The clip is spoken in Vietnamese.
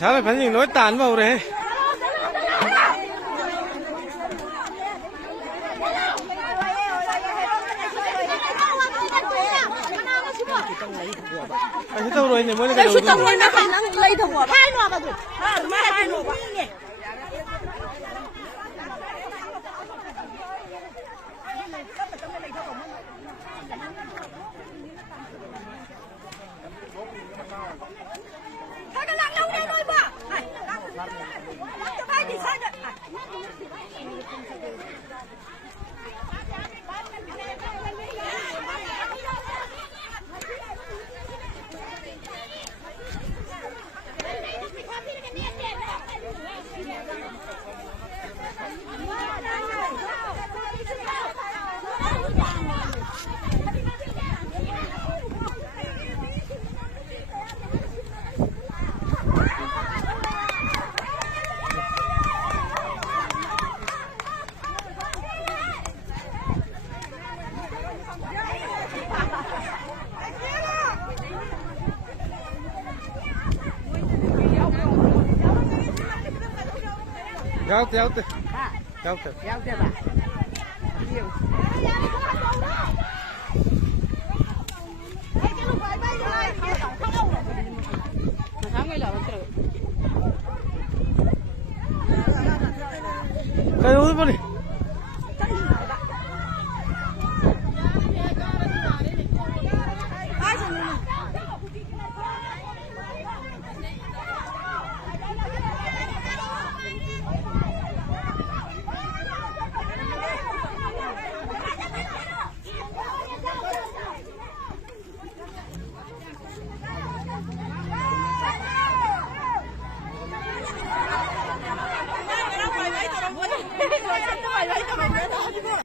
Sao lại phải nói tàn vào đấy? Anh đâu rồi nhỉ? Mới cái đầu. Cái tông nó khả năng lấy thằng của hai nó vào rồi. Hai nó nhỉ. Thôi cái lăng đâu đây rồi bà. Này, cho bay đi sang rồi. Kéo kéo từ. Kéo từ bà. Nhiều. Cái út vào đi.